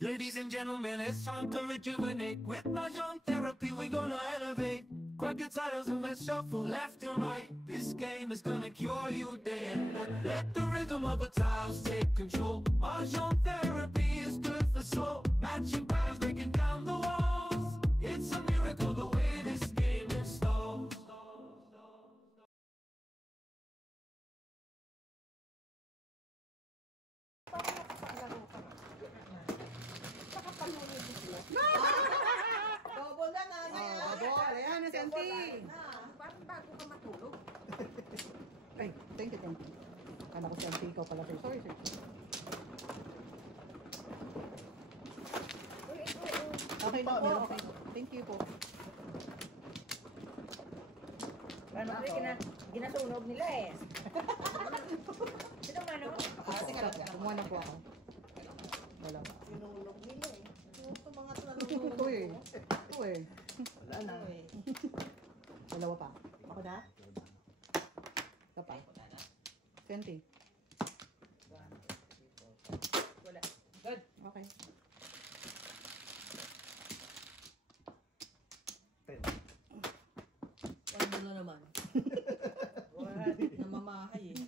Ladies and gentlemen, it's time to rejuvenate. With Mahjong therapy, we're gonna elevate. Grab your titles and let's shuffle left and right. This game is gonna cure you day and night. Let the rhythm of the tiles take control. Mahjong therapy is good for soul. Matching patterns, breaking down the walls. It's a miracle the way this game installs. Double na na. Double. Ayan na si Auntie. Parang bago ka matulog. Ay, thank you. Akala ko si Auntie, ikaw pala. Sorry, sir. Okay po. Thank you po. Paano kasi ginasunog nila eh. Sino man o? Teka lang. Kumuha na po ako. Wala pa. Sinunog nila eh. Ito mga Ito eh. Ito eh. Wala na eh. Dalawa pa. Ako na? Ito pa. Senti. Wala. Good. Okay. Ano na naman? Wala. Namamahay eh.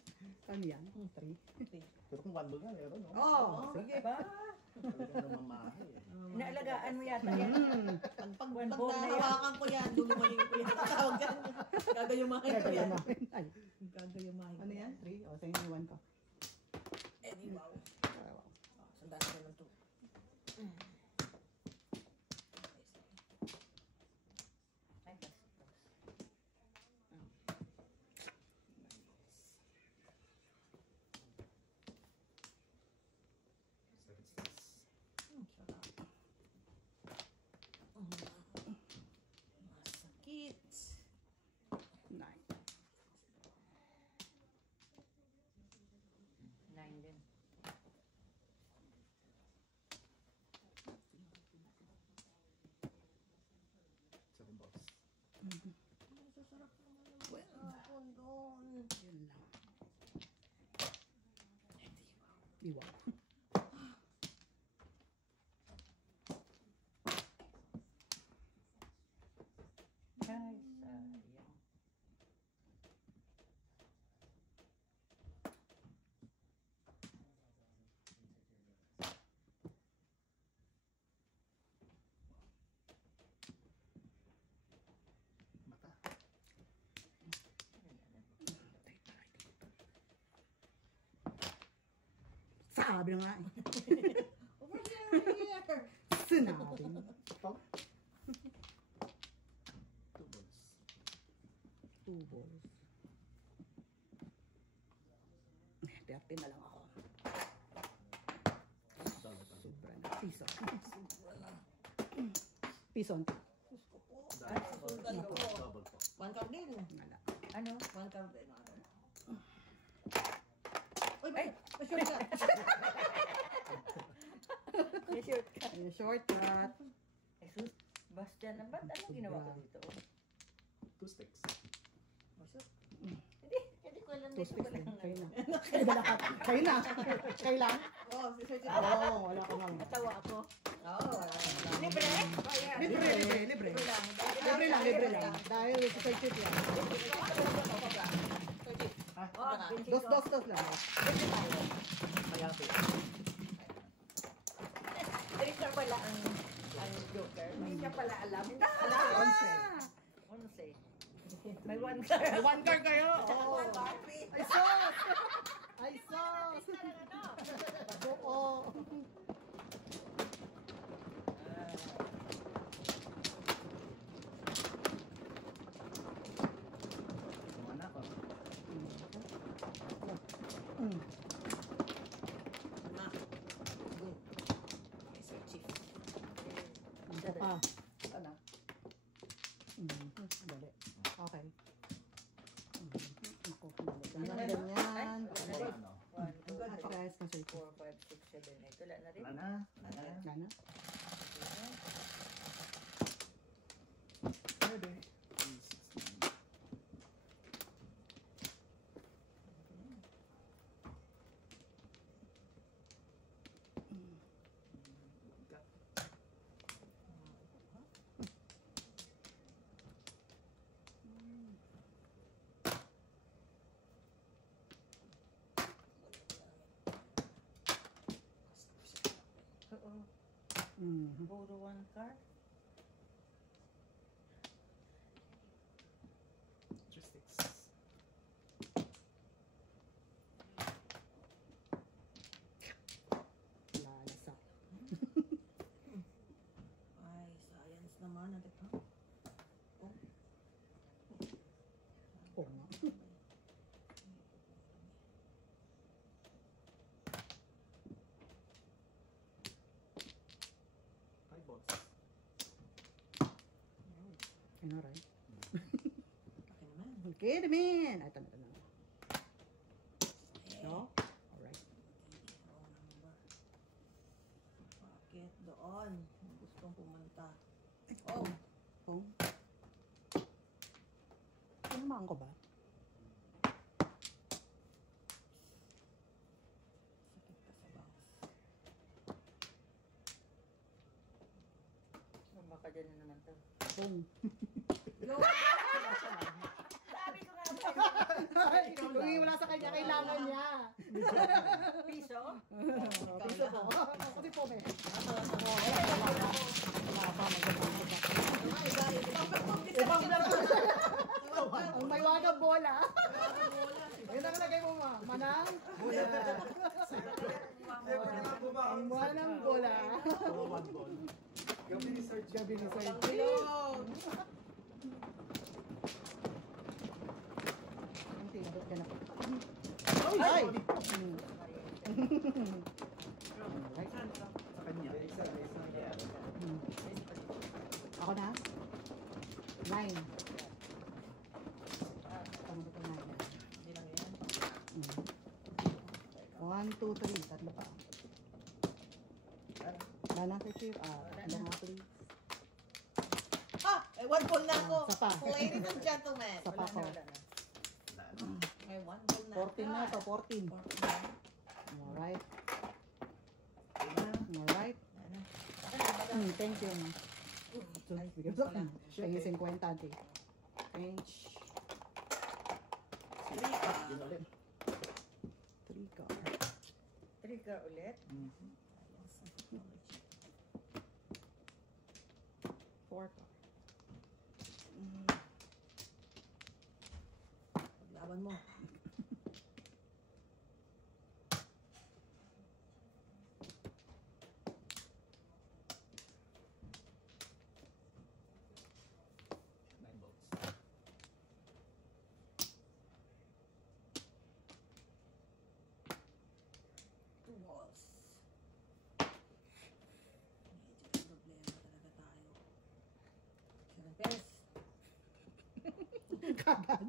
Ano yan? 3. Pero kung one ball nga, meron, no? Oh, sige. Ba? Talagang namamahay, eh. Inaalagaan mo yata yan. Pag nahawakan ko yan, dumaling ko yan. Gagayumahin ko yan. Ay, Gagayumahin ko ano yan? 3? O, sa'yo yung 1 ko. Eh, wow. Wow. Sandali ka lang ito. Masakit. 9. 9 din. Seven balls. Masasarap naman ang doon. Yun lang. Iwa. Ay, sayang. Mata. Sabi na nga eh. Over here! Sinabi. Ito. Two balls. 2 balls. 30 na lang ako. Sobra na. Piso. Piso. Double po. One card din. Wala. Ano? One card din. Uy, ay! Shortcut! May shortcut. Ay, shortcut. Jesus, Bastian, ba't anong ginawa ko dito? Two sticks. Masuk. Hindi ko alam 2 dito sticks ko din. lang. Kayo na. Kayo na. Kayo lang? Oo, si Sir Chito. Oo, wala ka lang. Natawa ako. Oo, libre? Libre. Libre lang. Libre lang. Dahil sa Sir Chip yan. Dos lang. Kaya po. Hindi siya pala ang joker. Hindi siya pala alam. Ano say? May one card. May 1 card kayo. Oo. Barbie. Ay, sos! Ay, sos! Oo. Kumana ko. Ma. Sir Chief. Ito pa. Sana. Dali. Okay. Ako, dali. Ganyan. Ano? One, two, At guys, kasi 4, 5, 6, 7, 8. Wala na rin. Puro one card. 2 sticks. Lalasa. Ay, science naman. Ano ito? Oh. Oo nga. Five balls. Ano, right? Okay naman. Okay, naman. Ay, ito na. No? Alright. Oo naman ba? Bakit doon? Gustong pumunta. Oh, Oh. Tinamaan ko ba? sakit ka sa bangs. Baka dyan na naman to. Boom. Sabi ko nga ba? Uy, wala sa kanya. Kailangan niya. Piso? Piso po. Kasi po, may. Ibang na po. Ang may wagang bola. Yan ang lagay mo, ma. Manang bola. Ang manang bola. One ball. Gabi ni Sir Gabi ni Sir G. Ang tinabot ka na po. Ay! Sa kanya. Ako na? 9. Ano ba ito 9? Hindi lang yan. 1, 2, 3. Tatlo pa. Wala na, Sir Chief. Ano nga, please? Ah! Eh, one ball na ako. Isa pa. Ladies and gentlemen. Isa pa ako. May one ball na. 14 na to, 14. 14 na. Alright. Alright. Thank you. Tingin 50, ante. Thanks. 3 ka. Yun ulit. 3 ka. 3 ka ulit. 4 ka. Paglaban mo. Nine balls. Two balls. Medyo may problema talaga tayo. 7 pairs. Kagad.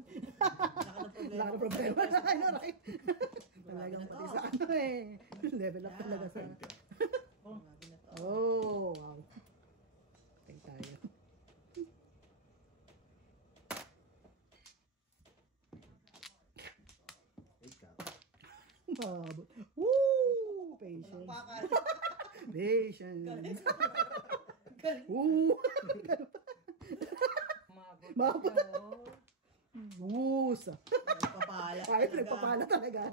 Wala ka na problema na. Ano, right? Talagang pati sa ano eh. Level up talaga sa... Grabe na to. Oh, wow. Okay tayo. Eight ka. Mabot. Woo! Patience. Bakal. Patience. Woo! Mabot. Wusa. Nagpapala Ay, talaga. nagpapala talaga.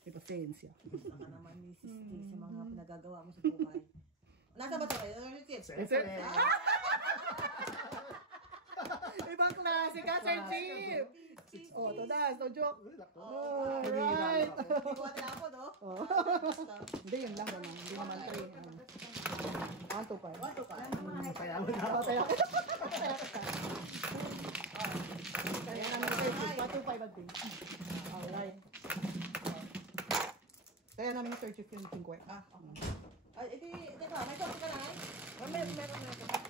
May pasensya. Saka naman misis sa mga pinagagawa mo sa buhay. Nasa ba ito kayo? Ano tips? Sir. Ibang klase ka, Sir Chief. Oh, todas, no joke. Oh, right. Hindi ko natin ako, no? Oh. Hindi, yun lang naman. Hindi naman 3. 1, 2, 5. Kaya mo na. Kaya naman, Sir Chief. 1, 2, 5 at 3. Alright. Kaya namin, Sir Chief, yung 50. Ah, okay. Ay, teka, may konti ka na eh? Meron.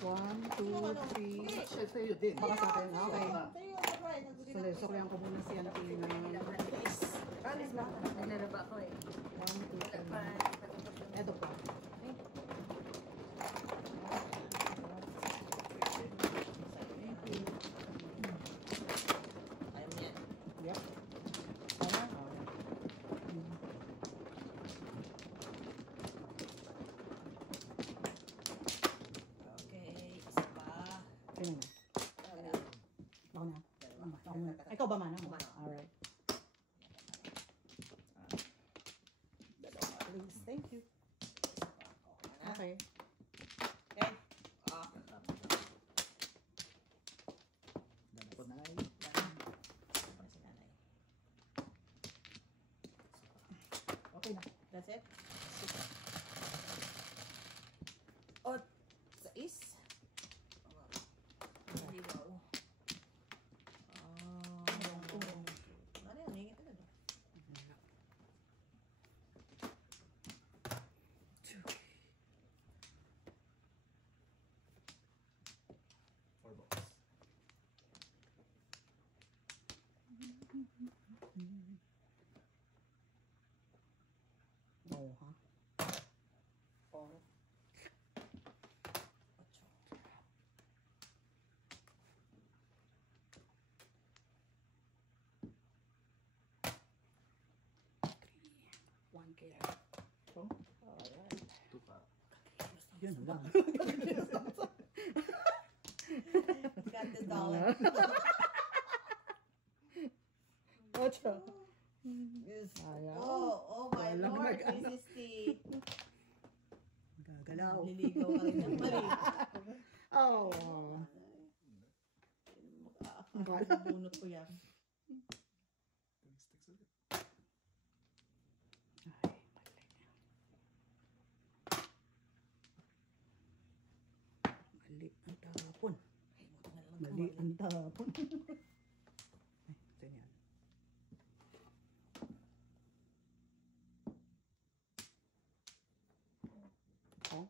1, 2, 3. Siya sa'yo din. Baka sa akin. Okay. Sa'yo, surprise. So, suklihan ko muna si Auntie na... Alis na. Naglalaba ako eh. 1, 2, 3. Eto pa. Ayun yan. Yep. Okay, isa pa. Sino na? Ako na. Ako na. Ikaw ba, Manang? Alright. Please, thank you. Okay. set. O, 6. Ligaw. Ano yan? Hingit ka na. Four balls. Oh, ha? Or. 8. One kaya. Two pa. Yan lang. Got the dollar. 8. Yes. Ayaw. Oh my Walang lord, mag-ano. 360. Gagalaw. Nililigaw ka rin ng mali. Oh. Bunot ko yan. Two sticks ulit. Mali ang tapon. Mali ang tapon. Ay, ito yan. Oh,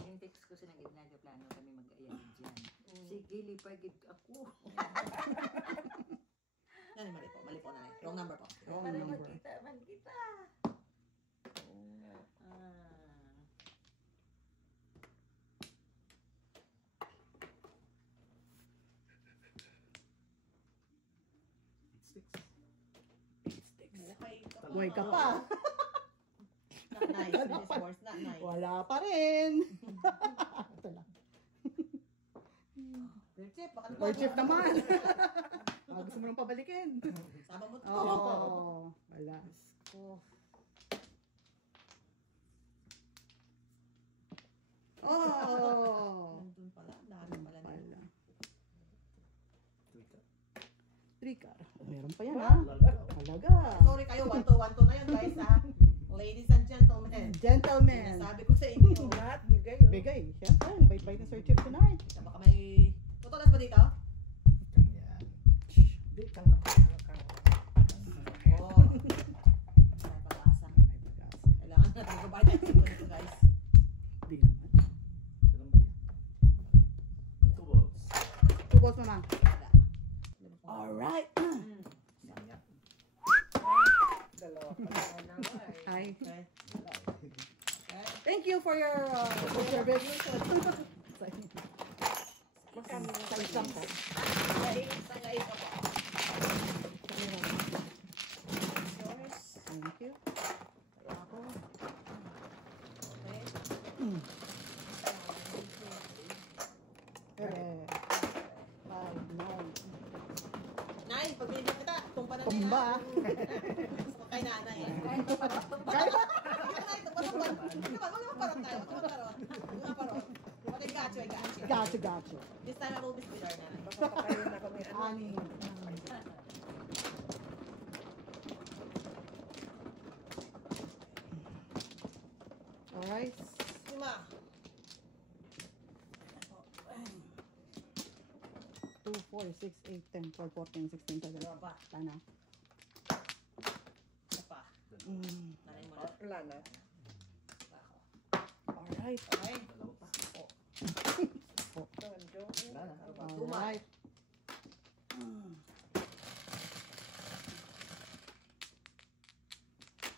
Yung text ko sa nag-plano kami mag-ayan dyan. Sige, lipagid ako. Yan, mali po na. Wrong number po. wrong number. Man kita. Eight sticks. Buhay ka Buhay ka pa. Not nice. This force, not nice. Wala pa rin. Ito lang. Third chip, baka Or chip naman. Gusto mo nang pabalikin. Sama mo to. Oo. Wala. Oh. Nandun pala. Dami pala Wala. nila. Three cup. 3 car. Meron pa yan ha. Halaga. Sorry kayo, 1-2 na yun guys ha. Ladies and gentlemen. Gentlemen. Sabi ko sa inyo. Lahat, bigay. Bigay. Siyempre, ang bait-bait na Sir Chip tonight. Baka may tutulas pa dito? Kang yan. Di, kang lang. Oo. May pag-asa. Ay, pag-asa. Kailangan natin magbabayad tayo sa ito guys. Di naman. Ganun ba yan? Two balls. 2 balls mama. Wala. Alright. Isang yan. Dalawa pa naman Hi. Okay. Okay. Thank you for your service. Magkano yung Sa isang po. Tangay ka po. Thank you. Kaya ako. Okay. Eh, 5, 9. Nay, pag binigyan kita, tumpa na na. Tumba. Gusto ko kay nanay eh. Kaya? Nay, tumpa na ba? Huwag mo parot tayo. Huwag mo parot. Huwag mo parot. Okay, got you, I got you. Gotcha, gotcha. This time I will be sweeter na. Baka pa kayo na kami. Ani. Alright. Lima. 2, 4, 6, 8, 10, 12, 14, 16, 17. Dalawa pa. Tana. Isa pa. Nanay mo na. Wala na. Isa ako. Alright. Okay. Dalawa pa. Wala na. Alright.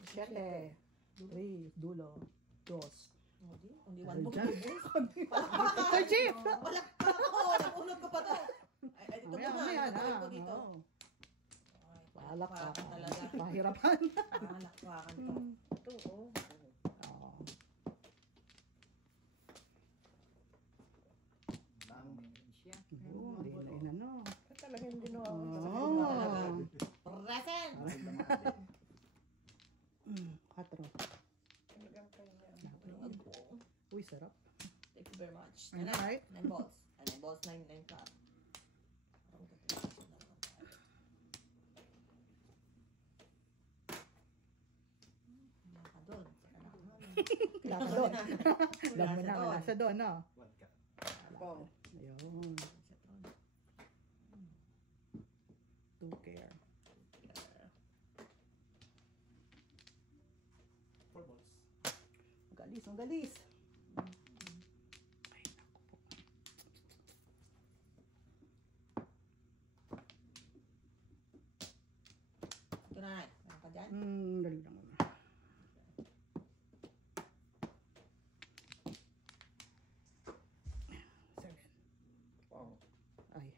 Siete. 3, dulo. 2. Hindi one book. Sir Chief! Wala pa ako. Napunod ko pa to. Ay, dito Mamaya, muna. mamaya na. Gagawin ko dito. Oo. Ay, Palakpakan palakpakan talaga. Pahirapan. Palakpakan to. Ito, oh. Oo. Nang. Siya. Yun, di na inano. Talagang ginawa ko. Oh. Present! Katro. Talagang kanya. Uy, sarap. Thank you very much. Ano, right? 9 balls. 9 balls, 9 cup. Doon. Wala ka doon. Alam mo na, wala siya doon, no? One cut. Bong. Ayun. Two care. 4 balls. Magalis, magalis. Ito na. Meron ka dyan? Dali lang muna. Seven. Bong. Ay.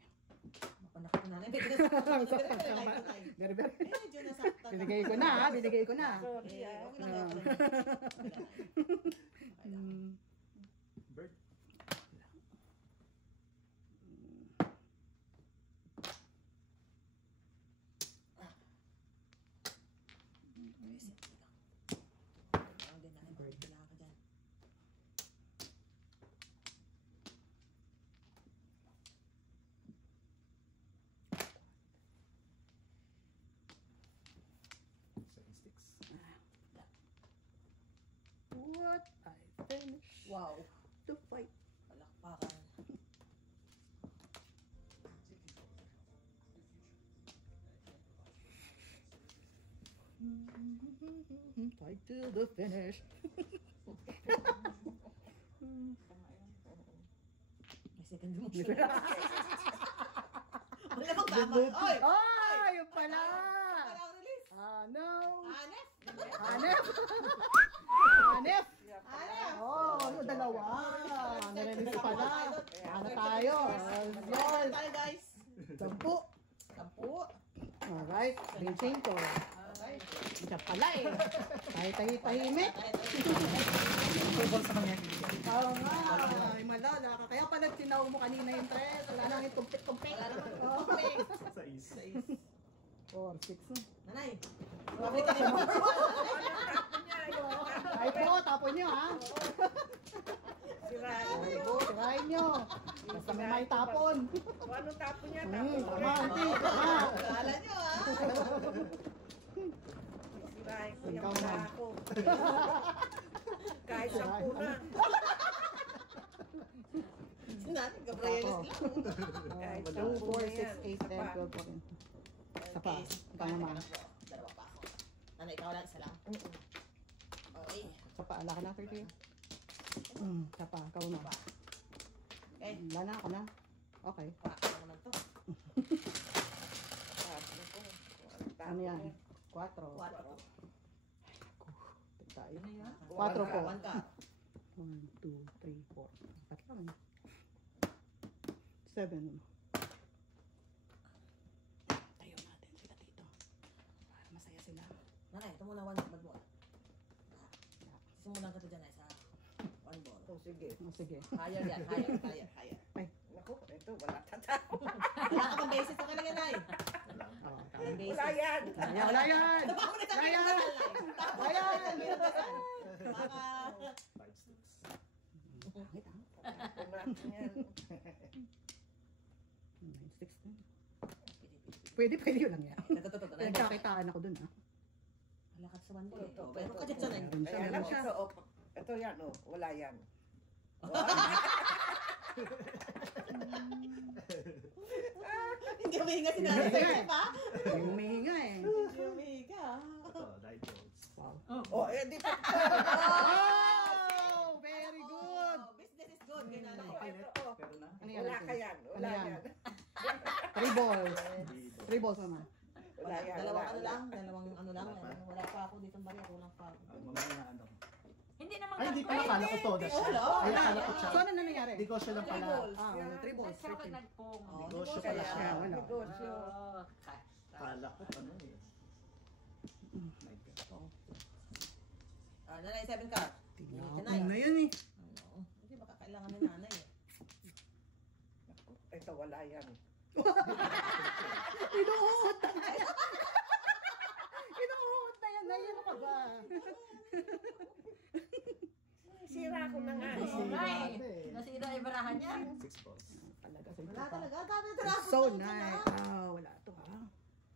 Mapanak ko na. Very, very. Medyo nasaktan. Binigay ko na, ha? Binigay ko na. Okay lang. Bird. Seven sticks. What? I finish Wow. the fight. Palakpakan. Fight to the finish. May second motion. Wala bang tama? Oy! Oh, yun pala. Parang release. No. Hanef? Hanep. Hanep. Hanef? Oh, ano dalawa? Narinig pala. Ano tayo? Yan tayo guys. 10. 10. Alright, 25. Okay. Siya pala eh. Tahimik. Football sa kanya. Oo nga. Ay, malala ka. Kaya pala tinaw mo kanina yung tres. Wala nang yung kumpik-kumpik. Wala naman. Okay. Sa is. 4, 6 na. Nanay. Pabalik ka din. Ay po, tapon nyo ha. Sirain. Ay po, tirahin nyo. Basta may tapon. Ano tapo niya? Tama, auntie. Tama. Kala nyo ha. Sirain ko Ikaw yung na. mga ako. Kahit sa puna. Sinanay, Gabrielis lang. Kahit sa 2, 4, puna 6, 8, yan. 10, 12, 14. Isa pa. Ikaw naman. Dalawa pa ako. Nanay, ikaw lang, isa lang. Okay. Isa pa. Ala ka na, 30. Isa pa. Ikaw na. Okay. Wala na ako na. Okay. Ano naman to? Ano yan? 4. 4. Tayo. Ano yan? 4 po. 1 ka. 1, 2, 3, 4. Apat lang. 7. Tayo natin sila dito. Para masaya sila. Nanay, ito muna 1 ball mo. Sisimulan ka to dyan ay sa 1 ball. Oh, sige. Oh, sige. Higher yan, higher. Naku, ito, wala tatao. Wala ka pang basis, okay lang yan, Nay. Oh, Walang basis. Wala yan. wala yan! Ano ba ako nagsabi Wala ng yan! dasal, Nay? Wala yan! Baka... 5 sticks. Pangit ah. Tapon natin yan. 9, 6 na. Pwede yun lang yan. Ito. Nagkakitaan ako dun ah. Malakat sa 1 ball eh. Oh, pero ka dyan sa Nay. Meron siya, Ay, meron alam siya. ito, oh, ito yan, oh, wala yan. Hindi umihinga si Nanay. Sa'yo pa? May humihinga eh. Hindi umihinga. Ito, 9 balls. Wow. Oh, eh, di pa. Oh! Very good! Oh, business is good kay Nanay. Ito, oh. Pero na. Ano yan? Wala ka yan, wala Ano yan? yan. 3 balls. 3 balls naman. Wala yan, Dalawang wala. ano lang, wala pa ako dito bari, kulang pa ako. Mamaya na ano. Hindi naman Ay, hindi pala kala ko to. Wala. Ay, akala ko siya. So ano na nangyari? Negosyo lang pala. Ah, 3 balls. Siya ako 13. nagpong. Oh, Negosyo Kaya, pala siya. wala. negosyo. Oh, Kala ko ano eh. My God. Nanay, 7 ka. Tinapon na yun eh. Ano? Hindi baka kailangan ni Nanay eh. Naku, ito, wala yan. Inuhot na yan. Inuhot na yan. Ano ka ba? Sira ko na nga. Nasira. Nasira yung barahan niya. 6 balls. Talaga sa Wala talaga, dami traso. So nice. Ah, wala to ha.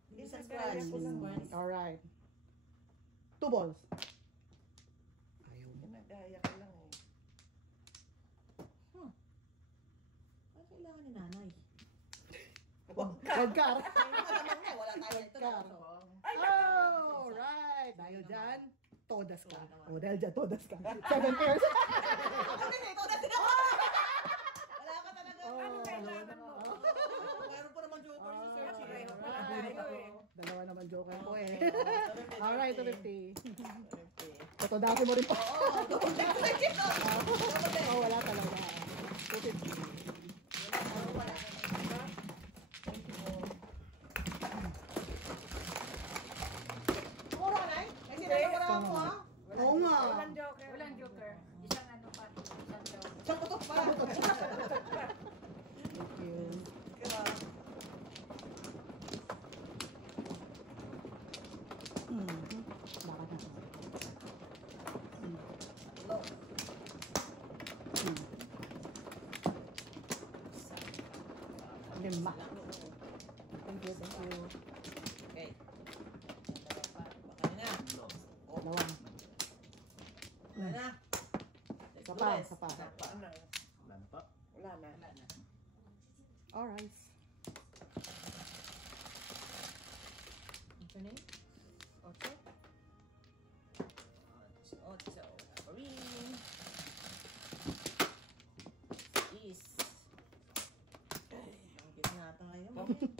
Hindi sa scratch. Alright. 2 balls. Ayaw mo. Nag-aaya ka lang eh. Ano kailangan ni nanay? Huwag ka. Wag ka. Wala tayo ito na. Oh, right. Dahil dyan, todas ka. Oh, dahil dyan, todas ka. 7 pairs. Ako din eh, todas din ako. Wala ka talaga. Ano kailangan mo? Meron pa naman joker sa search eh. Pareho pala tayo eh. Dalawa naman joker ko eh. Okay. Alright, 250. Totodaki mo rin po. Oh, wala talaga. 250. Puro ka na eh? Ay, sinala mo ha? Oo nga. Walang joker. Walang joker. Isang ano pa. Isang joker. Isang putok pa. Thank you. Bakit na? Lima. Thank you, thank you. Okay. Baka na. Dalawa. Wala na. Isa pa, isa pa. Ano? Wala na pa. Wala na. Wala na. Alright. What's your name? Ocho? Ocho. Ring. Is. Bakit na tayo? Bakit?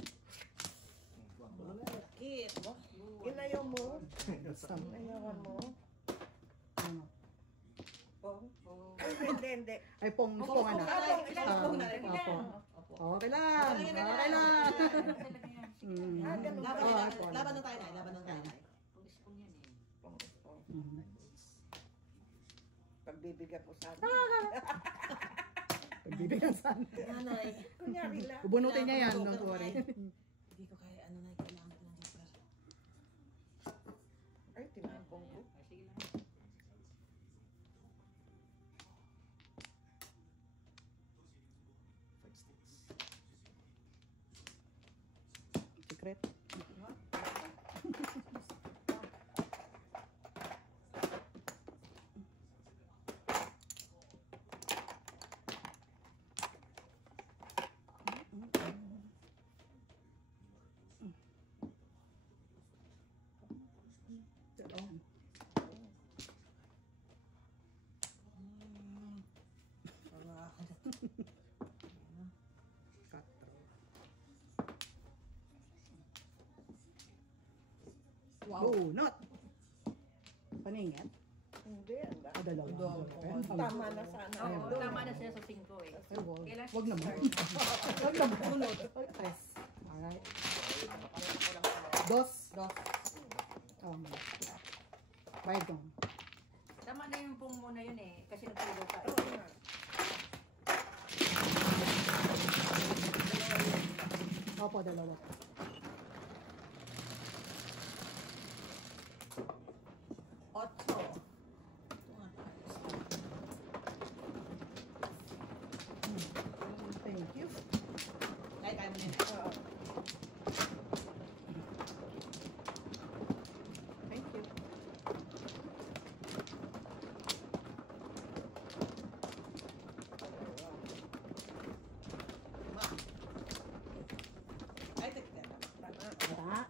Inayaw mo. Basta mo. Inayawan mo. Ano? Pong. Hindi, hindi. Ay, pong ano? Pong na rin. Opo. Okay lang. Okay lang. Talaga yan. Mm. Ah, ganun ba? Laban na tayo na. Laban na tayo na. Pag-spoon yan eh. Pong. Pong. Mhm. Pagbibigyan ko sana. Pagbibigyan saan. Nanay. Kunyari lang. Bubunutin niya yan, don't worry. Hindi ko kaya ano na kailangan ko ng joker. Ay, tinapong ko. Ay, sige lang. Secret. Wow. Oh, not. Paningin. Hindi, ang dami. Dalawa. Tama na sana. Oo, Doon. tama na siya sa 5 eh. Ay, wag. Kailan Wag naman. start? Wag naman. Ay, tres. Alright. Dos. Bayad ko. Tama na yung pong muna yun eh. Kasi nagtulo ka. Oo nga. Opo, dalawa. Ocho. Thank you. Kaya mo na yun. Oo. Thank you. Ay, teka. Tara.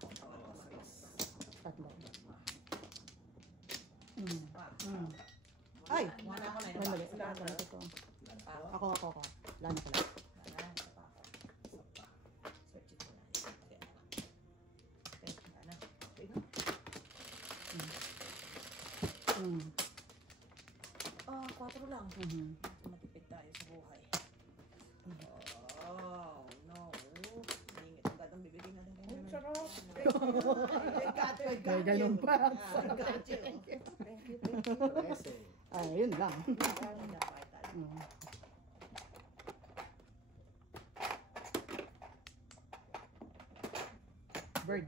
Tatlo. Ay! Wala ko na yun. Mali. Ito. Ako. Lana pala. Ah, 4 lang. Mhm. Matipid tayo sa buhay. Oh, no. Ingit agad ang bibigay na lang. Ang sarap. May ganun pa. Thank you, thank you. Ese. Ay, yun lang. Mm. Bird.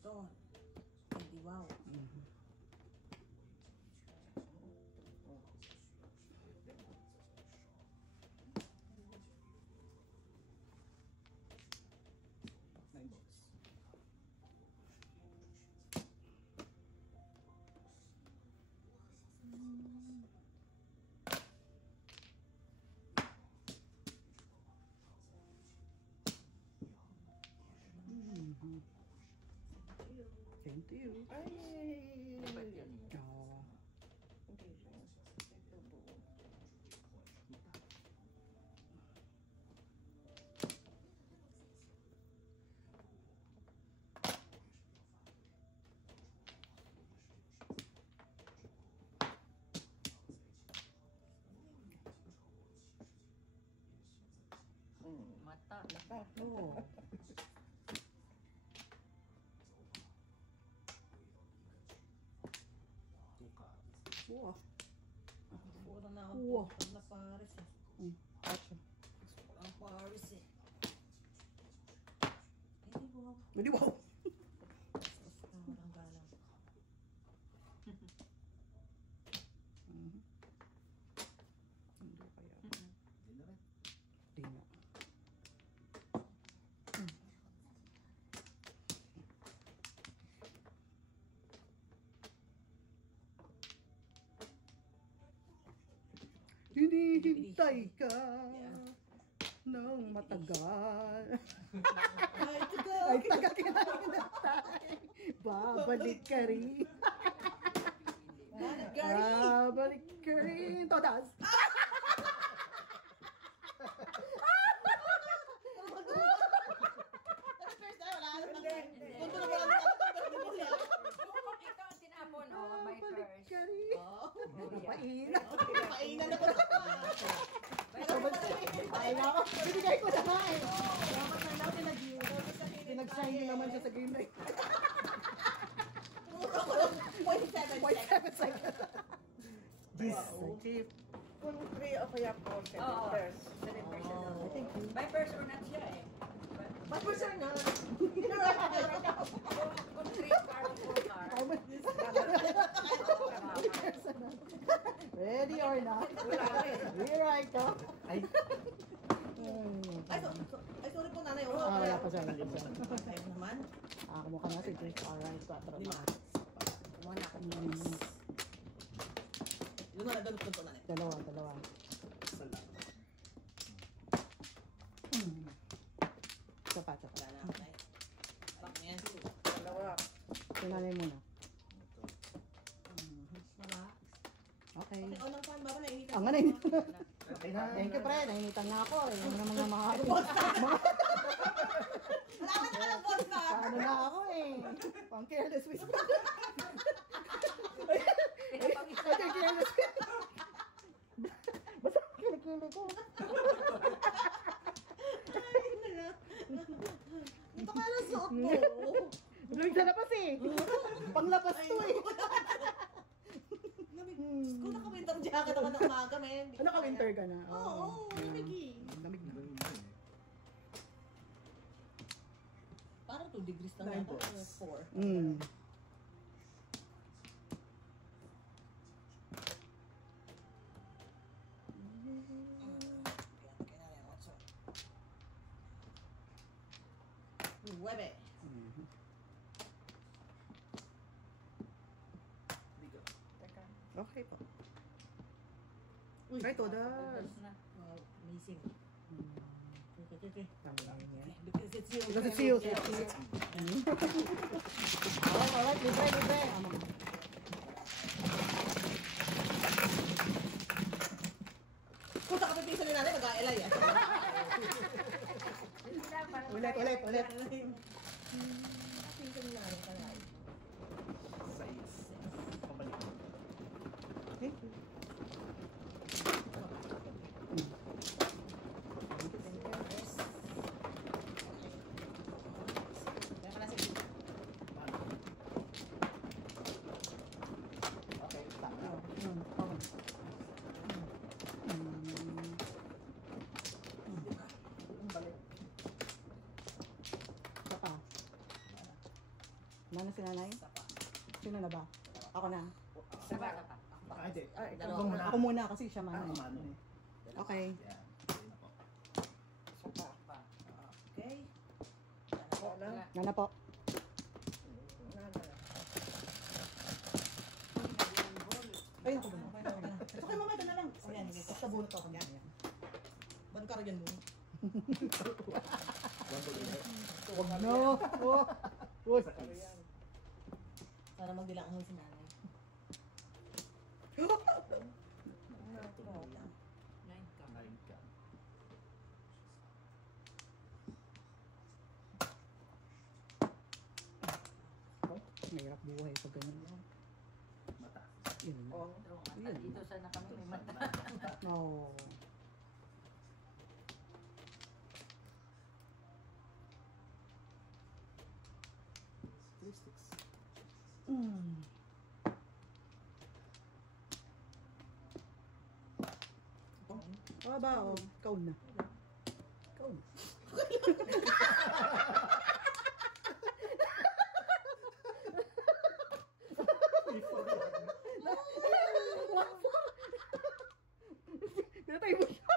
Ito. Hindi, wow. Nine balls. Dapat yun eh. Oo. Hindi siya. Ito buo. Mata. Oo. Wow. Puro na Wow. ako na Paris eh. Action. Ang Paris eh. Ay, di ba? Hindi wow. Walang galang. Mhm. Hindi kaya. Hindi na rin. Di na. Hinihintay ka ng matagal. Ay, tiga! Ay, tagal ka na hinintay. Babalik ka rin. Gary! Babalik ka rin. Todas. First time, wala ka na. Punto na wala ka na. Ito ang tinapon, oh, my Babalik first. ka rin. Oh, Painat. painan na po. Ay, ako. Binigay ko na nga eh. Dapat na natin pinag-shine din naman siya sa game na yun. 0.7 seconds. This cheap. Kung 3 o kaya 4 Oo. centimeters. Centimeters na lang. Thank you. By first or not siya eh. But for sure na. Kung 3 car o 4 car. Ready or not? Here I go. Ay. Ay, sorry po nanay. Wala pa siya. Wala pa siya. Ay, naman. Ako mukha na si Chris. Alright, 4 Lima. na. Kumuha na ako. Yun na, nagdalot ko nanay. Dalawa. Isa lang. Tsapa. Wala na ako nanay. Back yan. Dalawa. Sinanay muna. Ito. Wala. Okay. Okay, unang fan ba ba nainita? Ang ganay. Thank you, pre. Nainitan na ako. Yung mga Wala ka na ng boss na. ano na ako eh. Pang careless whisper. Okay, careless whisper. Basta kilikili ko. Ito kaya lang suot mo. Lumig sa labas eh. Panglapas to eh. Kung naka-winter jacket ako ng umaga, men. Ano ka winter ka na? Oo, lamig eh. Lamig na. Parang 2 degrees lang Nine yata. volts. 4. Mm. Nueve. Bigo. Teka. Okay po. Ay, todas. Wow, amazing. Okay. Tama niya. Because it's you. Because it's you. Alright, libre. Kung sa kapipisan ni nanay, mag-aalay ah. Ulit. Kapipisan ni nanay, kalay. 6. Pabalik. Thank you. Kaya ka na sige. Paano? Okay, tama. Balik. Sapa. Nana si nanay? Sino na ba? Ako na. Saba. Ah, hindi. Dalawa Ako muna. Ako muna kasi siya Ah, manay. mano eh. Okay. Yan. Ayun na po. Saba. Okay. Wala. Nana po. Nana. Ay, ako ba? So kay mama, ito na lang. Ayan, Sa bunot ako niya. Bankar yan mo. Wag no. Oh. Uy. Sa case. Para magdilanghol si nanay. Nine ka. Nine ka. Mahirap buhay pag ganun lang. Mataas. Yun lang. Oh. At dito sana kami may mata. No. Three sticks. Mm. Ba, oh, ikaw na. Ikaw na. Natay mo siya.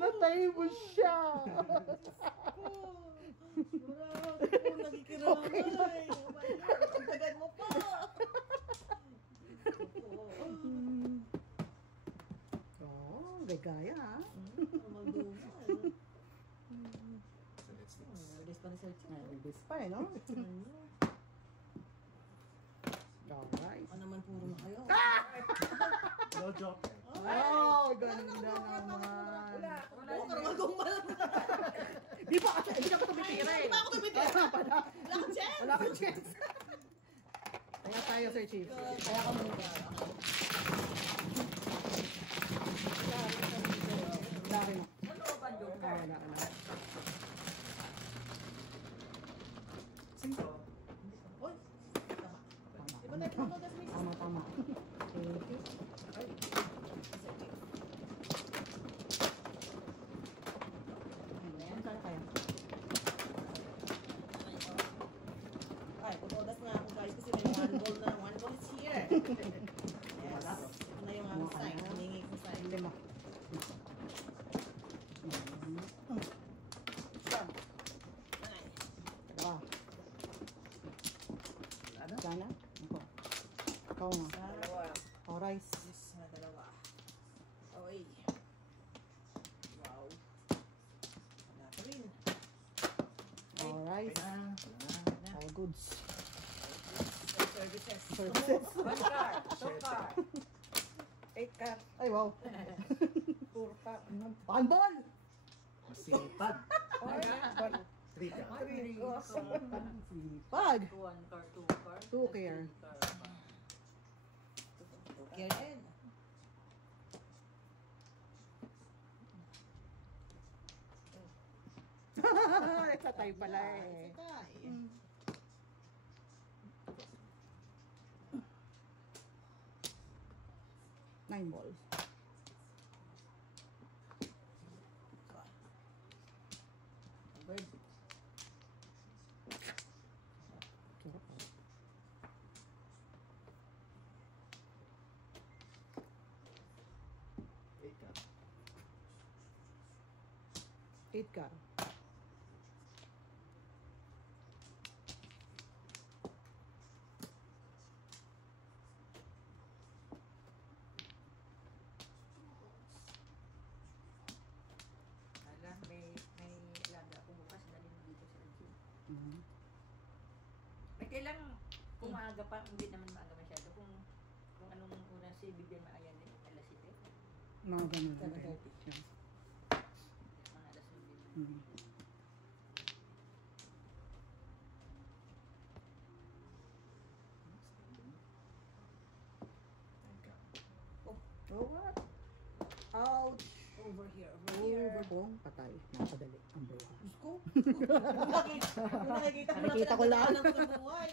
Natay mo siya. Nagkikiramay. Oh my God, ang tagal mo pa. Oh, gagaya ha. Seven sticks. Release pa ni Sir Chico. Ay, ibis pa eh, no? Alright. Ano naman puro na kayo? No joke. Oh, ganda naman. Wala. Karumal kong malam. Di pa kasi, hindi ako tumitira eh. Hindi pa ako tumitira. Wala pala. Wala kang chance. Wala kang chance. Kaya tayo, Sir Chief. Kaya ka muna. Dami na. Ano ba ang joke? Ah, wala, wala. Cinco. Uy. Tama. Tama. Di ba nagkakaroon na sa Tama, tama. Thank you. Ayan, saan kaya? Ay, putodas na ako guys kasi may one ball na. One ball is here. Yes. Ito na yung ang sign. Humingi ko sign. Lima. Ay. Dalawa. Sana? Ako. Ikaw na. Dalawa. Oh, rice. Yes, na dalawa. Oy. Wow. Wala pa rin. Oh, rice. All goods. Services. Services. One car. Two car. 8 car. Ay, wow. 4 car. One ball! Masipag. Oy. Three ka. 3 goes. Pag! One car, two car. Two care. Three car. Okay, and. Sa tayo pala eh. Tay. Nine balls. Bird. Sarap oh. Eight ka. Eight ka. Alam, may laga ako bukas. Dali mo dito sa gym. Mhm. May kailang kung maaga pa, hindi naman maaga masyado. Kung anong una si Bigyan Maayan eh, alas 7, Mga ganun. Talaga. Okay. mga alas 9. Mhm. Nine ka. Oh, what? Ouch! Over here. Over ko. Patay. Napadali. Ang buhay. Diyos ko. Nakikita mo Nakikita ko lang. Ng buhay.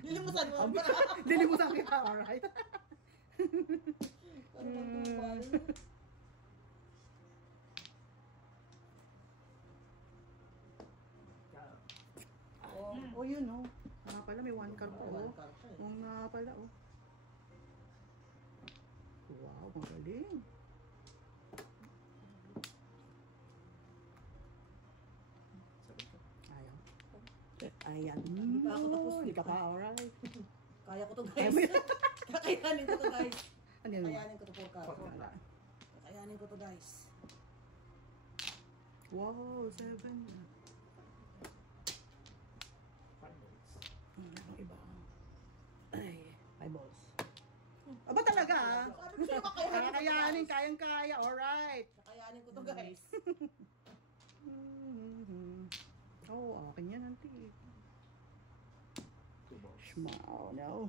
Lilimusan mo ba? Dilimusan kita, alright? Oh, yun oh. Nga pala, may one car po oh. Oo nga pala oh. Wow, magaling. Seven ka. Ayaw. Ayan. Hindi pa ako tapos. Hindi ka pa, alright. Kaya ko to guys. Kakayanin ko to guys. Ano yun? Kakayanin ko to 4 car. Wala. Kakayanin ko to guys. Wow, 7. Five minutes. Kakayanin, kayang-kaya. Alright. Kakayanin ko to, guys. Oh, akin yan, auntie. Two balls. Small, no.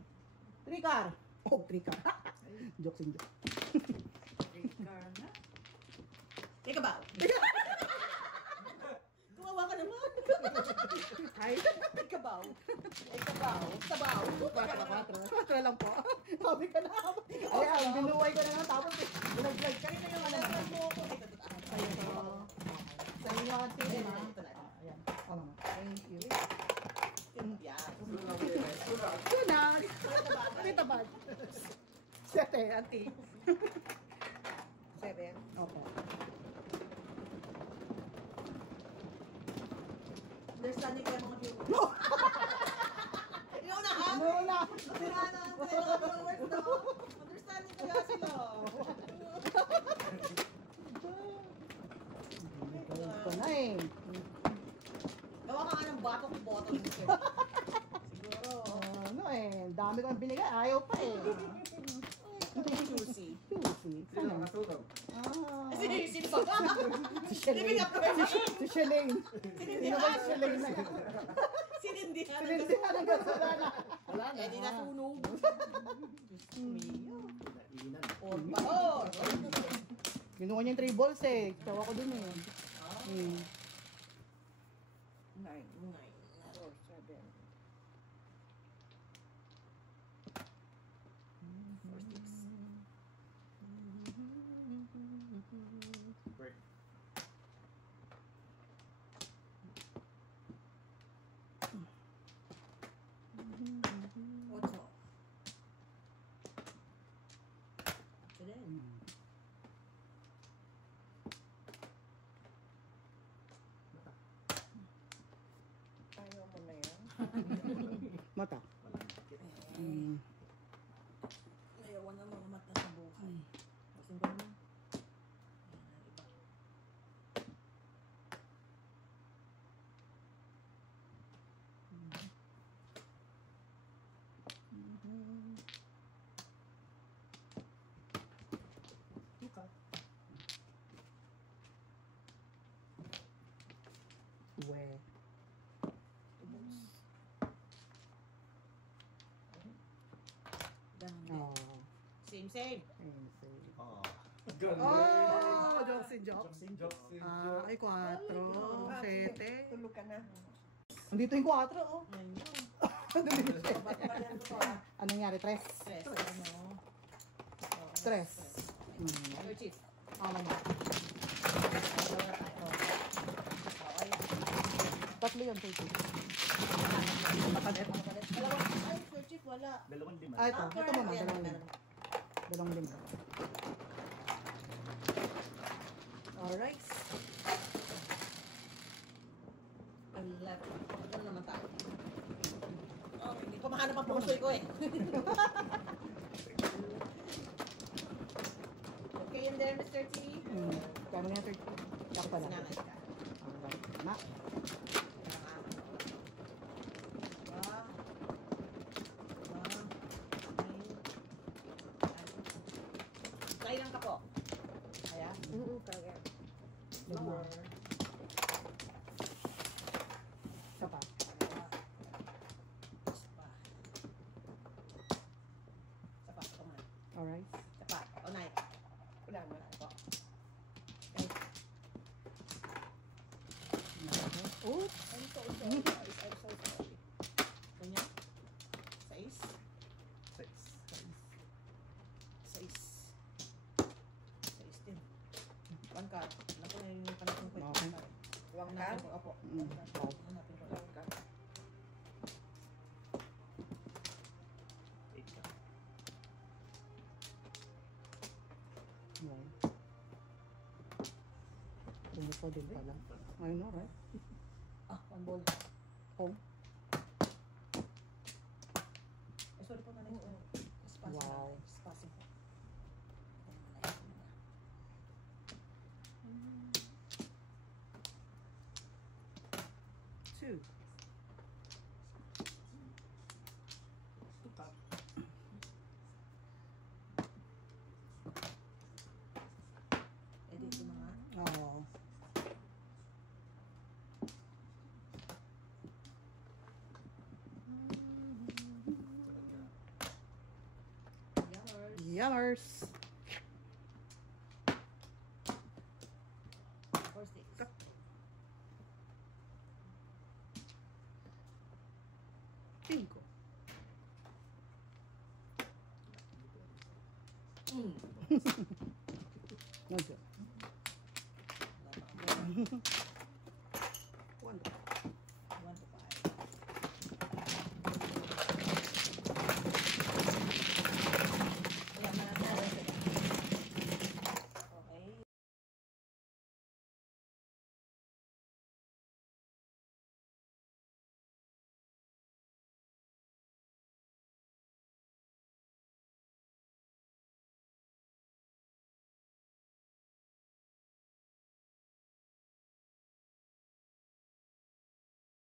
Trikar. Oh, trika. Jokes and jokes. Take a bow. Kumawa ka naman. Ay, Take a bow. Take a bow. Sabaw. 4 lang po. Sabi ka na. Ay, binuway ko na nga. Tapos, binag-vlog ka rin na yung alam mo. Sa'yo to. Sa'yo yung auntie, di ba? Ayan. Oh, mama. Thank you. Yeah. Yun na. Tita bad. 7, auntie. 7. Opo. Understanding kayo mga viewers. Yung na, ha? Ano na? Understanding kaya sila. Ito na eh. Gawa ka nga ng batok-botok. Siguro. Ano eh. Dami ko ang binigay. Ayaw pa eh. Juicy. Juicy. Sino Ano? nakasunog? Ah. Sino ba ba? Si Shalane. Si Shalane. Sino ba si Shalane na yan? Sinindihan. Sinindihan ang gasolana. Wala na. Eh, di nasunog. Iinan. Or pa. Kinuha niya yung 3 balls eh. Tawa ko dun eh. Hmm. 9. 4, 7. 4, 6. Break. Ocho. Ito din. Ayaw mo na yan. Mata. Walang Hmm. Ayawan na mga mata sa buhay. Kasing ko naman. Ayan ang iba. We. Oh. Same. Ayun, say. Oh. Oh, jokes and jokes. Jokes. Ah, ay 4, 7. Tulog ka na. Andito yung 4, oh. Yan yun. Anong nangyari? 3? Stress. Ano? Stress. Hmm. Your chief. Ano ba? Oh, ayan. 3 yun, 30. Dalawang, ay, Sir Chief, wala. 2 Ah, ito. Ito muna. Ayan, 2 meron. 2 5. Alright. 11. Ano naman tayo? Oh, hindi ko mahanap ang pusoy ko eh. Okay, and there, Mr. T. Hmm. Kaya mo na yung 30. Yak pala. Sinangay ka. Alright. Na. Kailan ka po? Kaya? Kaya. Lima. Isa pa. Sapat, kumain. Alright. Sapat. O, night. Wala na. Po. Oops. I'm so sorry, guys. I'm so sorry. Kunya? 6? 6. 6. 6 din. 1 card. Alam ko na yung panatong kwento. Okay. Wang ka? Hanapin ko, opo. Mm. Oh. Hanapin ko. Wang ka? 8 ka. Wow. Tumupo din pala. I know, right? Ah, 1 ball. Home. Ay, sorry po, nanay. Spasm. Wow. Spasm po. Two. 2 cup. Yellers. Four sticks. Cinco. Mm. Okay. Wala pa ako.